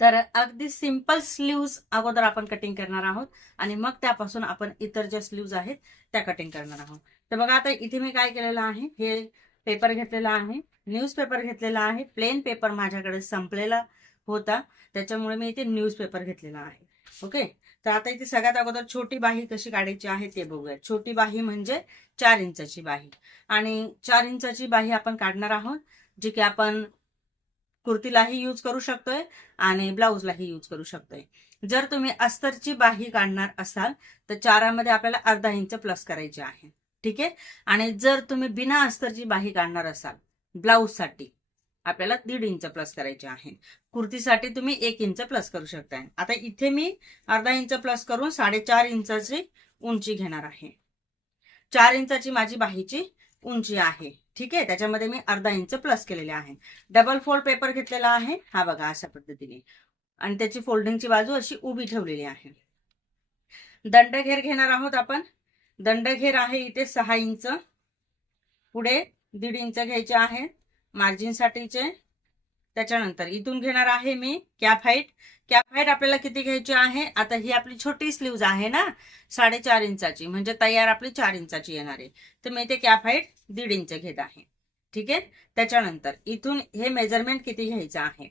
तर अगदी simple sleeves अगोदर आपण कटिंग करणार आहोत. आणि मग त्यापासून आपण इतर ज्या स्लीव्ज आहेत त्या कटिंग करणार आहोत. तर बघा आता इथे मी काय केलेलं आहे? हे पेपर घेतलेला आहे न्यूजपेपर घेतलेला आहे. प्लेन पेपर माझ्याकडे संपलेला होता. त्याच्यामुळे मी इथे न्यूजपेपर घेतलेला आहे. ओके तर आता इथे सगळ्यात अगोदर छोटी बाही कशी काढायची आहे ते बघूया. छोटी बाही म्हणजे चार इंचाची बाही. आणि चार इंचाची बाही आपण काढणार आहोत जी की आपण कुर्तीलाही यूज करू शकतोय आणि ब्लाऊजलाही यूज करू शकतोय. जर तुम्ही अस्तरची बाही काढणार असाल तर चारामध्ये आपल्याला अर्धा इंच प्लस करायची आहे. ठीक आहे? आणि जर तुम्ही बिना अस्तरची बाही काढणार असाल ब्लाऊजसाठी आपल्याला दीड इंच प्लस करायचे आहे. कुर्तीसाठी तुम्ही एक इंच प्लस करू शकताय. आता इथे मी अर्धा इंच प्लस करून साडेचार इंचाची उंची घेणार आहे. चार इंचाची माझी बाहीची उंची आहे. ठीक आहे? त्याच्यामध्ये मी अर्धा इंच प्लस केलेले आहे. डबल फोल्ड पेपर घेतलेला आहे. हा बघा अशा पद्धतीने. आणि त्याची फोल्डिंगची बाजू अशी उभी ठेवलेली आहे. दंडघेर घेणार आहोत आपण. दंडघेर आहे इथे सहा इंच पुढे दीड इंच घ्यायचे आहे मार्जिनसाठीचे त्याच्यानंतर इथून घेणार आहे मी कॅप हाईट. कॅप हाईट आपल्याला किती घ्यायची आहे? आता ही आपली छोटी स्लीव्ज आहे ना? साडेचार इंचाची म्हणजे तयार आपली चार इंचाची येणार आहे. तर मी ते कॅप हाईट दीड इंच घेत आहे. ठीक आहे? त्याच्यानंतर इथून हे मेजरमेंट किती घ्यायचं आहे?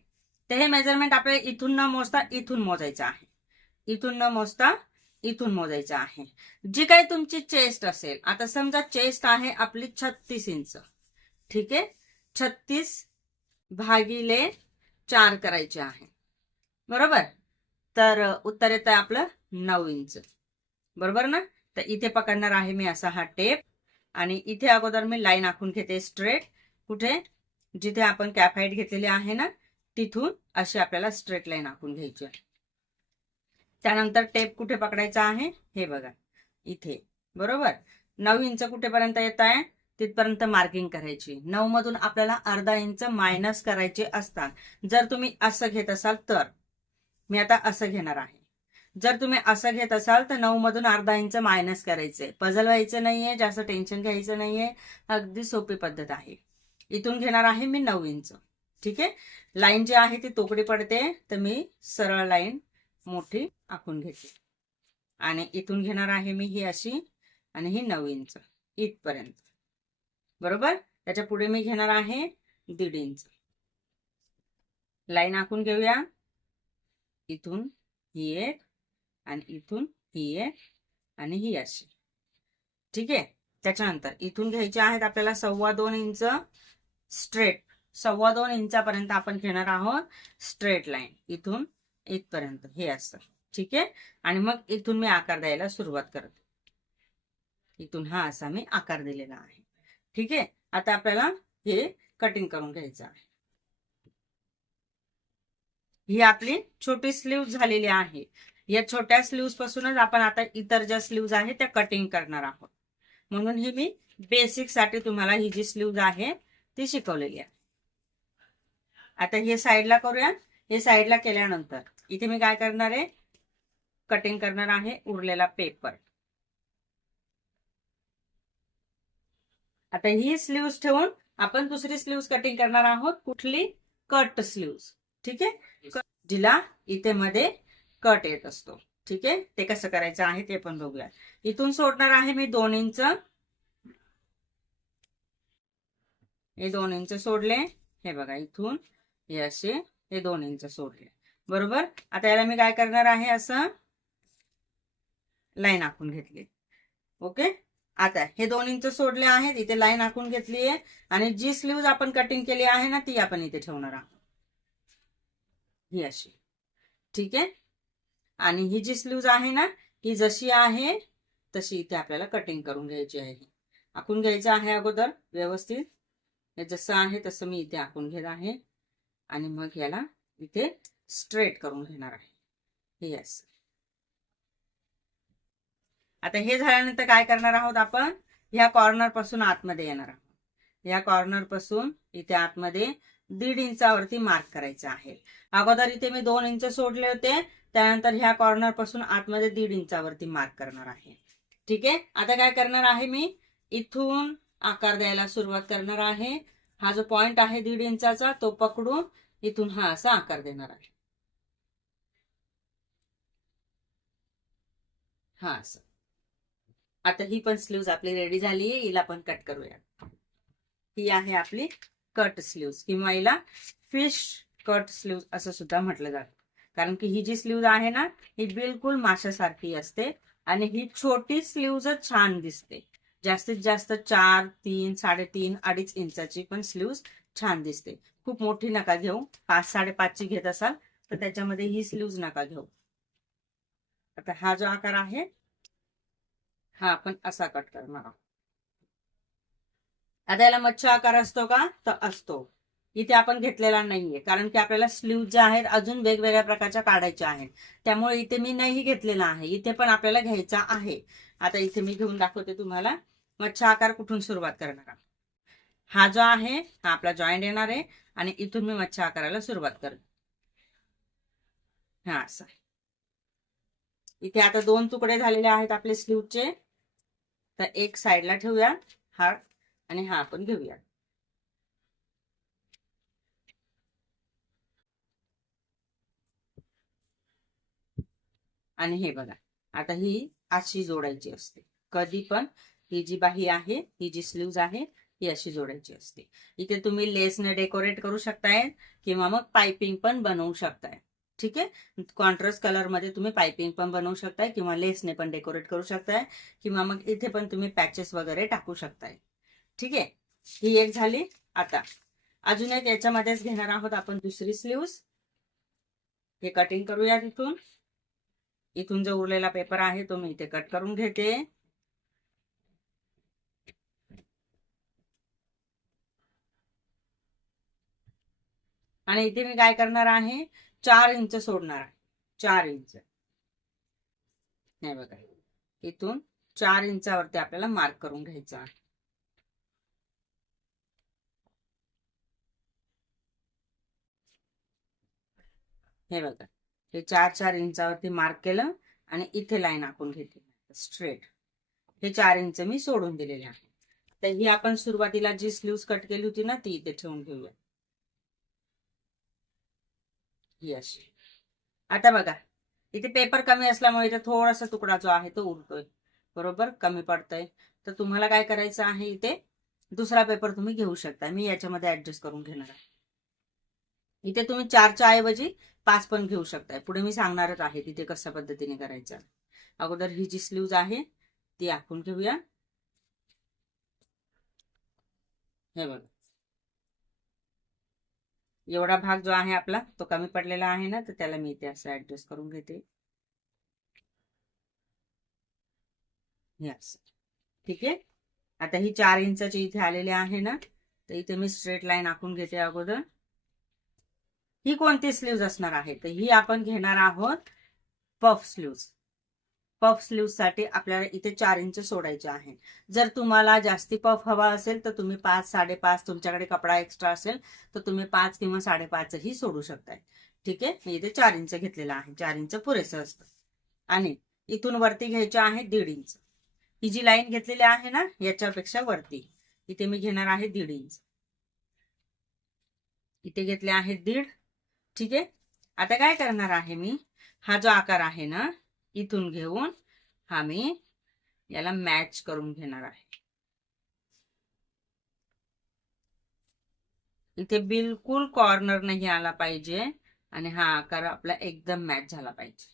तर हे मेजरमेंट आपल्याला इथून न मोजता इथून मोजायचं आहे. इथून न मोजता इथून मोजायचं आहे. जी काही तुमची चेस्ट असेल आता समजा चेस्ट आहे आपली छत्तीस इंच. ठीक आहे? छत्तीस भागिले चार करायचे आहे. बरोबर? तर उत्तर येतं आपलं नऊ इंच. बरोबर ना? तर इथे पकडणार आहे मी असा हा टेप. आणि इथे अगोदर मी लाईन आखून घेते स्ट्रेट. कुठे? जिथे आपण कॅप हाईट घेतलेली आहे ना तिथून अशी आपल्याला स्ट्रेट लाईन आखून घ्यायची आहे. त्यानंतर टेप कुठे पकडायचा आहे? हे बघा. इथे. बरोबर? नऊ इंच कुठेपर्यंत येत आहे? तिथपर्यंत मार्किंग करायची. नऊ मधून आपल्याला अर्धा इंच मायनस करायचे असतात. जर तुम्ही असं घेत असाल तर. मी आता असं घेणार आहे. जर तुम्ही असं घेत असाल तर नऊ मधून अर्धा इंच मायनस करायचे पझल व्हायचं नाहीये जास्त टेन्शन घ्यायचं नाहीये. अगदी सोपी पद्धत आहे. इथून घेणार आहे मी नऊ इंच ठीक आहे? लाईन जी आहे ती तोकडी पडते तर मी सरळ लाईन मोठी आखून घेते. आणि इथून घेणार आहे मी ही अशी आणि ही नऊ इंच इथपर्यंत. बरोबर? त्याच्या पुढे मी घेणार आहे दीड इंच. लाईन आखून घेऊया. इथून ही एक आणि इथून ही एक आणि ही अशी. ठीक आहे? त्याच्यानंतर इथून घ्यायचे आहेत आपल्याला सव्वा दोन इंच स्ट्रेट. सव्वा दोन इंचापर्यंत आपण घेणार आहोत स्ट्रेट लाईन. इथून इथपर्यंत. हे असतं ठीक आहे? आणि मग इथून मी आकार द्यायला सुरुवात करते. इथून हा असा मी आकार दिलेला आहे. ठीक आहे? आता आपल्याला हे कटिंग करून घ्यायचं आहे. ही आपली छोटी स्लीव झालेली आहे. या छोट्या स्लीव्ह पासूनच आपण आता इतर ज्या स्लीव्ज आहेत त्या कटिंग करणार आहोत. म्हणून ही मी बेसिकसाठी तुम्हाला ही जी स्लीव्ज आहे ती शिकवलेली आहे. आता हे साईडला करूया. हे साईडला केल्यानंतर इथे मी काय करणार आहे? कटिंग करणार आहे उरलेला पेपर आता ही स्लीव्स ठेवून आपण दुसरी स्लीव्स कटिंग करणार आहोत. कुठली? कट स्लीव्स ठीक आहे? जिला इथे मध्ये कट येत असतो. ठीक आहे? ते कसं करायचं आहे ते पण बघूया. इथून सोडणार आहे मी दोन इंच. हे दोन इंच सोडले. हे बघा इथून हे असे हे दोन इंच सोडले. बरोबर? आता याला मी काय करणार आहे असं? लाईन आखून घेतली. ओके? आता हे दोन इंच सोडले आहेत इथे लाईन आखून घेतली आहे. आणि जी स्लीव्ज आपण कटिंग केली आहे ना ती आपण इथे ठेवणार आहोत. ही अशी. ठीक आहे? आणि ही जी स्लीव्ज आहे ना ही जशी आहे तशी इथे आपल्याला कटिंग करून घ्यायची आहे आखून घ्यायचं आहे अगोदर व्यवस्थित. हे जसं आहे तसं मी इथे आखून घेत आहे. आणि मग याला इथे स्ट्रेट करून घेणार आहे. हे असं. आता हे झाल्यानंतर काय करणार आहोत आपण? ह्या कॉर्नरपासून आतमध्ये येणार आहोत. ह्या कॉर्नरपासून इथे आतमध्ये दीड इंचावरती मार्क करायचा आहे. अगोदर इथे मी दोन इंच सोडले होते. त्यानंतर ह्या कॉर्नरपासून आतमध्ये दीड इंचावरती मार्क करणार आहे. ठीक आहे? आता काय करणार आहे मी? इथून आकार द्यायला सुरुवात करणार आहे. हा जो पॉइंट आहे दीड इंचाचा तो पकडून इथून हा असा आकार देणार आहे. हा असं. आता ही पण स्लीव्ज आपली रेडी झाली आहे हिला पण कट करूया. ही आहे आपली कट स्लीव्ज किंवा हिला फिश कट स्लीव्ज असं सुद्धा म्हटलं जातं. कारण की ही जी स्लीव्ज आहे ना ही बिलकुल माशासारखी असते आणि ही छोटी स्लीव्जच छान दिसते. जास्तीत जास्त चार तीन साडेतीन अडीच इंचाची पण स्लीव्ज छान दिसते. खूप मोठी नका घेऊ. पाच साडेपाचची घेत असाल तर त्याच्यामध्ये ही स्लीव्ज नका घेऊ. आता हा जो आकार आहे हा आपण असा कट करणार आहोत. आता याला मच्छा आकार असतो का? तर असतो. इथे आपण घेतलेला नाहीये कारण की आपल्याला स्लीव ज्या आहेत अजून वेगवेगळ्या प्रकारच्या काढायच्या आहेत. त्यामुळे इथे मी नाही घेतलेला आहे इथे पण आपल्याला घ्यायचा आहे. आता इथे मी घेऊन दाखवते तुम्हाला मच्छा आकार कुठून सुरुवात करणार हा जो आहे हा आपला जॉईंट येणार आहे आणि इथून मी मच्छा आकाराला सुरुवात करते. हा असं. इथे आता दोन तुकडे झालेले आहेत आपले स्लीवचे तर एक साईडला ठेवूया हा आणि हा आपण घेऊया आणि हे बघा आता ही अशी जोडायची असते. कधी पण ही जी बाही आहे ही जी स्लीव्ज आहे ही अशी जोडायची असते. इथे तुम्ही लेसने डेकोरेट करू शकताय किंवा मग पायपिंग पण बनवू शकताय. ठीक आहे? कॉन्ट्रास्ट कलरमध्ये तुम्ही पायपिंग पण बनवू शकताय किंवा लेसने पण डेकोरेट करू शकताय किंवा मग इथे पण तुम्ही पॅचेस वगैरे टाकू शकताय. ठीक आहे? ही एक झाली आता. अजून एक याच्यामध्येच घेणार आहोत आपण दुसरी स्लीव्स हे कटिंग करूया तिथून इथून जो उरलेला पेपर आहे तो मी इथे कट करून घेते. आणि इथे मी काय करणार आहे? चार इंच सोडणार आहे. चार इंच. नाही बघा. इथून चार इंचावरती आपल्याला मार्क करून घ्यायचा आहे. हे बघा. हे चार चार इंचावरती मार्क केलं आणि इथे लाईन आपण घेतली. स्ट्रेट हे चार इंच मी सोडून दिलेले आहे. तर ही आपण सुरुवातीला जी स्लीव्स कट केली होती ना ती इथे ठेवून घेऊया. ही आता बघा इथे पेपर कमी असल्यामुळे इथे थोडासा तुकडा जो आहे तो उरतोय. बरोबर? कमी पडतोय. तर तुम्हाला काय करायचं आहे इथे? दुसरा पेपर तुम्ही घेऊ शकता. मी याच्यामध्ये ऍडजस्ट करून घेणार आहे. इथे तुम्ही चारच्या ऐवजी पाच पण घेऊ शकताय. पुढे मी सांगणारच आहे तिथे कशा पद्धतीने करायचं अगोदर ही जी स्लीव्ज आहे ती आखून घेऊया. हे बघा. एवढा भाग जो आहे आपला तो कमी पडलेला आहे ना तर त्याला मी इथे असं ऍडजस्ट करून घेते. ठीक आहे? आता ही चार इंचाची इथे आलेली आहे ना तर इथे मी स्ट्रेट लाईन आखून घेते अगोदर. ही कोणती स्लीव्ज असणार आहे? तर ही आपण घेणार आहोत पफ स्लीव्ज पफ स्लीवसाठी आपल्याला इथे चार इंच सोडायचे आहे जर तुम्हाला जास्ती पफ हवा असेल तर तुम्ही पाच साडेपाच तुमच्याकडे कपडा एक्स्ट्रा असेल तर तुम्ही पाच किंवा साडेपाच ही सोडू शकताय. ठीक आहे? मी इथे चार इंच घेतलेला आहे. चार इंच पुरेसं असतं. आणि इथून वरती घ्यायचे आहे दीड इंच ही जी लाईन घेतलेली आहे ना याच्यापेक्षा वरती. इथे मी घेणार आहे दीड इंच इथे घेतले आहे दीड. ठीक आहे? आता काय करणार आहे मी? हा जो आकार आहे ना इथून घेऊन हा मी याला मॅच करून घेणार आहे. इथे बिलकुल कॉर्नर नाही आला पाहिजे आणि हा आकार आपला एकदम मॅच झाला पाहिजे.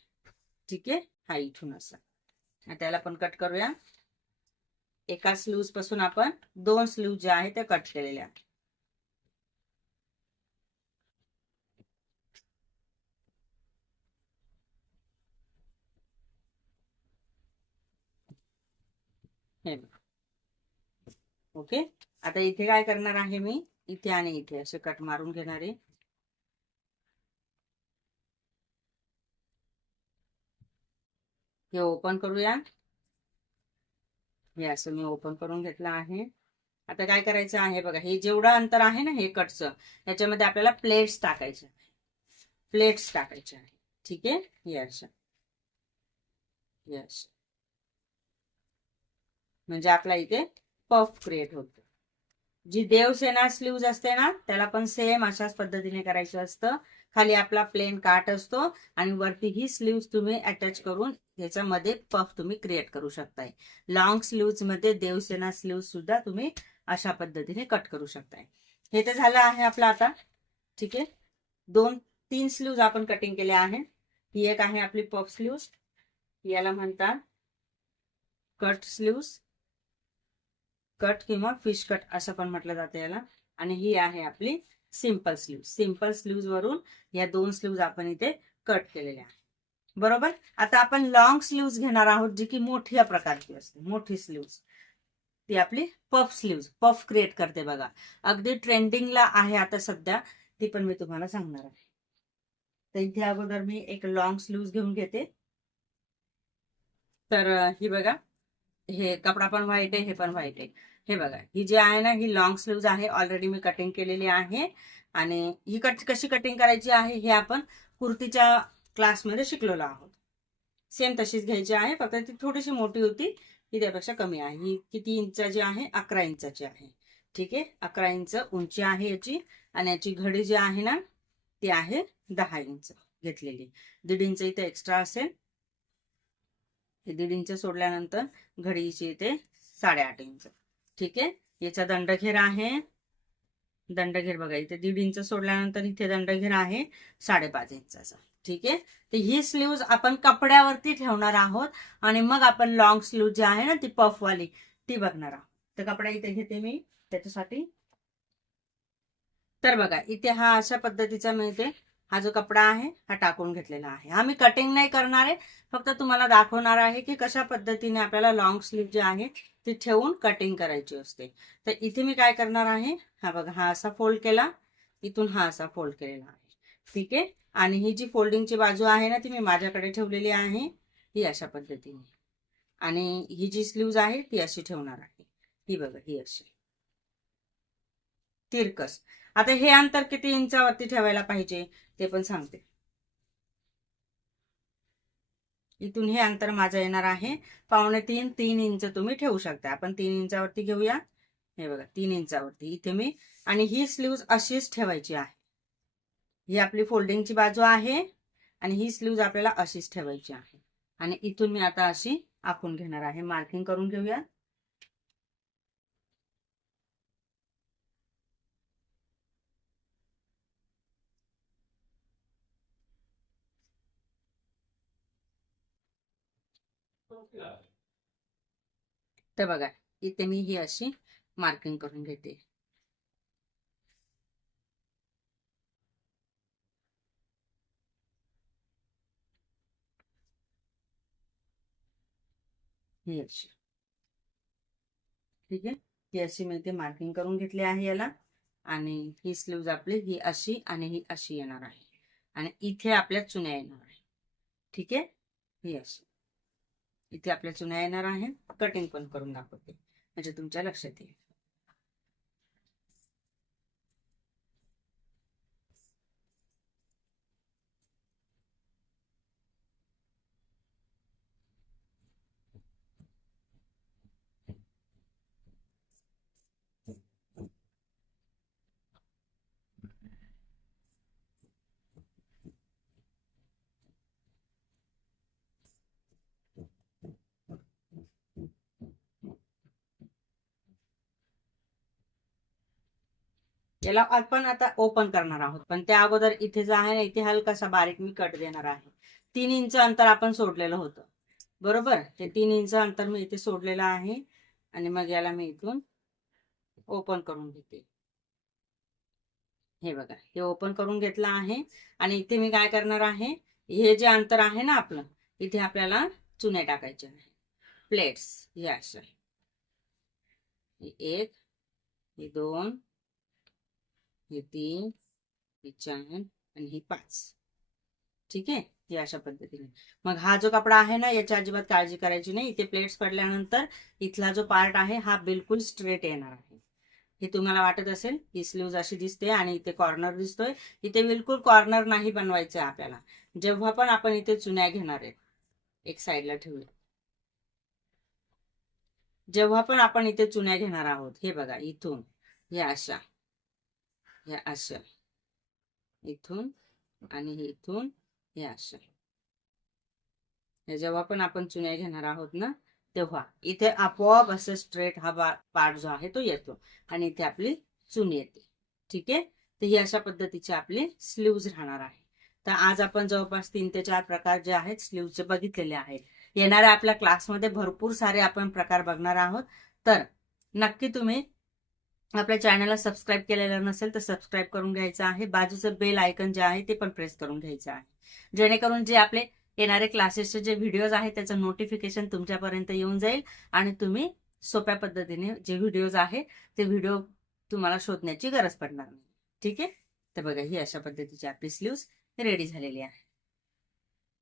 ठीक आहे? हा इथून असा. त्याला पण कट करूया. एका स्लूजपासून आपण दोन स्लीव्ह जे आहेत त्या कट केलेल्या. ओके? आता इथे काय करणार आहे मी? इथे आणि इथे असे कट मारून घेणार. आहे हे ओपन करूया. हे असं मी ओपन करून घेतलं आहे. आता काय करायचं आहे बघा हे जेवढं अंतर आहे ना हे कटचं याच्यामध्ये आपल्याला प्लेट्स टाकायचे प्लेट्स टाकायचे आहे ठीक आहे? हे असं. हे असं. म्हणजे आपला इथे पफ क्रिएट होतो. जी देवसेना स्लीव्ज असते ना त्याला पण सेम अशाच पद्धतीने करायचं असतं. खाली आपला प्लेन काट असतो आणि वरती ही स्लीव्ज तुम्ही अटॅच करून याच्यामध्ये पफ तुम्ही क्रिएट करू शकताय. लॉंग स्लीव्जमध्ये देवसेना स्लीव्ज सुद्धा तुम्ही अशा पद्धतीने कट करू शकताय. हे तर झालं आहे आपलं आता. ठीक आहे? दोन तीन स्लीव्ज आपण कटिंग केले आहे. ही एक आहे आपली पफ स्लीव्ज याला म्हणतात कट स्लीव्ज कट किंवा फिश कट असं पण म्हटलं जातं याला. आणि ही आहे आपली सिंपल स्लीव सिंपल स्लीव्ज वरून या दोन स्लीव्ज आपण इथे कट केलेल्या आहेत. बरोबर? आता आपण लॉंग स्लीव्ज घेणार आहोत जी की मोठ्या प्रकारची असते. मोठी स्लीव्ज ती आपली पफ स्लीव्ज पफ क्रिएट करते बघा. अगदी ट्रेंडिंगला आहे आता सध्या. ती पण मी तुम्हाला सांगणार आहे. तर इथे अगोदर मी एक लॉंग स्लीव्ज घेऊन घेते. तर ही बघा. हे कपडा पण व्हाईट आहे हे पण व्हाईट आहे. हे बघा ही जी आहे ना ही लॉंग स्लीव्ज आहे ऑलरेडी मी कटिंग केलेली आहे. आणि ही कट कशी कटिंग करायची आहे हे आपण कुर्तीच्या क्लासमध्ये शिकलेलो आहोत. सेम तशीच घ्यायची आहे फक्त ती थोडीशी मोठी होती ही त्यापेक्षा कमी आहे. ही किती इंचाची आहे? अकरा इंचाची आहे. ठीक आहे? अकरा इंच उंची आहे याची. आणि याची घडी जी आहे ना ती आहे दहा इंच घेतलेली. दीड इंच इथे एक्स्ट्रा असेल. हे दीड इंच सोडल्यानंतर घडीची इथे साडेआठ इंच. ठीक आहे? याचा दंडघेर आहे. दंडघेर बघा इथे दीड इंच सोडल्यानंतर इथे दंडघेर आहे साडेपाच इंचाचा. ठीक आहे? तर ही स्लीव्ज आपण कपड्यावरती ठेवणार आहोत आणि मग आपण लॉंग स्लीव्ह जी आहे ना ती पफवाली ती बघणार आहोत. तर कपडा इथे घेते मी त्याच्यासाठी. तर बघा इथे हा अशा पद्धतीचा मिळते. हा जो कपडा आहे हा टाकून घेतलेला आहे. हा मी कटिंग नाही करणार आहे फक्त तुम्हाला दाखवणार आहे की कशा पद्धतीने आपल्याला लॉंग स्लीव्ह जे आहे ती ठेवून कटिंग करायची असते. तर इथे मी काय करणार आहे हा बघा हा असा फोल्ड केला इथून हा असा फोल्ड केलेला आहे. ठीक आहे? आणि ही जी फोल्डिंगची बाजू आहे ना ती मी माझ्याकडे ठेवलेली आहे ही अशा पद्धतीने. आणि ही जी स्लीव्ज आहे ती अशी ठेवणार आहे. ही बघा ही अशी. तिरकस. आता हे अंतर किती इंचावरती ठेवायला पाहिजे? ते पण सांगते. इथून हे अंतर माझं येणार आहे. पावणे तीन तीन इंच तुम्ही ठेवू शकता. आपण तीन इंचावरती घेऊया. हे बघा तीन इंचावरती. इथे मी आणि ही स्लीव्ह अशीच ठेवायची आहे. ही आपली फोल्डिंगची बाजू आहे आणि ही स्लीव्ज आपल्याला अशीच ठेवायची आहे. आणि इथून मी आता अशी आखून घेणार आहे. मार्किंग करून घेऊया. तर बघा इथे मी ही अशी मार्किंग करून घेते. ही अशी. ठीक आहे? ही अशी मी ते मार्किंग करून घेतली आहे याला. आणि ही स्लीव्ज आपली ही अशी आणि ही अशी येणार आहे. आणि इथे आपल्या चुन्या येणार आहे. ठीक आहे? ही अशी. इथे आपल्या चुन्या येणार आहे कटिंग पण करून दाखवते. म्हणजे तुमच्या लक्षात येईल. याला आपण आता ओपन करणार आहोत. पण त्या अगोदर इथे जो आहे ना इथे हलकासा बारीक मी कट देणार आहे. तीन इंच अंतर आपण सोडलेलं होतं. बरोबर? हे तीन इंच अंतर मी इथे सोडलेलं आहे. आणि मग याला मी इथून ओपन करून घेते. हे बघा हे ओपन करून घेतलं आहे. आणि इथे मी काय करणार आहे? हे जे अंतर आहे ना आपलं इथे आपल्याला चुने टाकायचे आहे प्लेट्स हे अशा एक हे दोन हे तीन हे चार आणि हे पाच. ठीक आहे? हे अशा पद्धतीने. मग हा जो कपडा आहे ना याची अजिबात काळजी करायची नाही. इथे प्लेट्स पडल्यानंतर इथला जो पार्ट आहे हा बिलकुल स्ट्रेट येणार आहे. हे तुम्हाला वाटत असेल ही स्लीव्ह अशी दिसते आणि इथे कॉर्नर दिसतोय. इथे बिलकुल कॉर्नर नाही बनवायचं आपल्याला. जेव्हा पण आपण इथे चुन्या घेणार आहे एक साईडला ठेवूया. जेव्हा पण आपण इथे चुन्या घेणार आहोत हे बघा इथून या अशा. या अशा. इथून आणि हे इथून हे अशा. हे जेव्हा पण आपण चुन्या घेणार आहोत ना तेव्हा इथे आपोआप असं स्ट्रेट हा पार्ट जो आहे तो येतो आणि इथे आपली चुनी येते. ठीक आहे? तर ही अशा पद्धतीची आपली स्लीव्ज राहणार आहे. तर आज आपण जवळपास तीन ते चार प्रकार जे आहेत स्लीव्हचे बघितलेले आहेत. येणाऱ्या आपल्या क्लासमध्ये भरपूर सारे आपण प्रकार बघणार आहोत. तर नक्की तुम्ही आपल्या चॅनलला सबस्क्राईब केलेलं नसेल तर सबस्क्राईब करून घ्यायचं आहे. बाजूचं बेल आयकन जे आहे ते पण प्रेस करून घ्यायचं आहे. जेणेकरून जे आपले येणारे क्लासेसचे जे व्हिडिओज आहेत त्याचं नोटिफिकेशन तुमच्यापर्यंत येऊन जाईल आणि तुम्ही सोप्या पद्धतीने जे व्हिडिओज आहे ते व्हिडिओ तुम्हाला शोधण्याची गरज पडणार नाही. ठीक आहे? तर बघा ही अशा पद्धतीची आपली स्लीव्स रेडी झालेली आहे.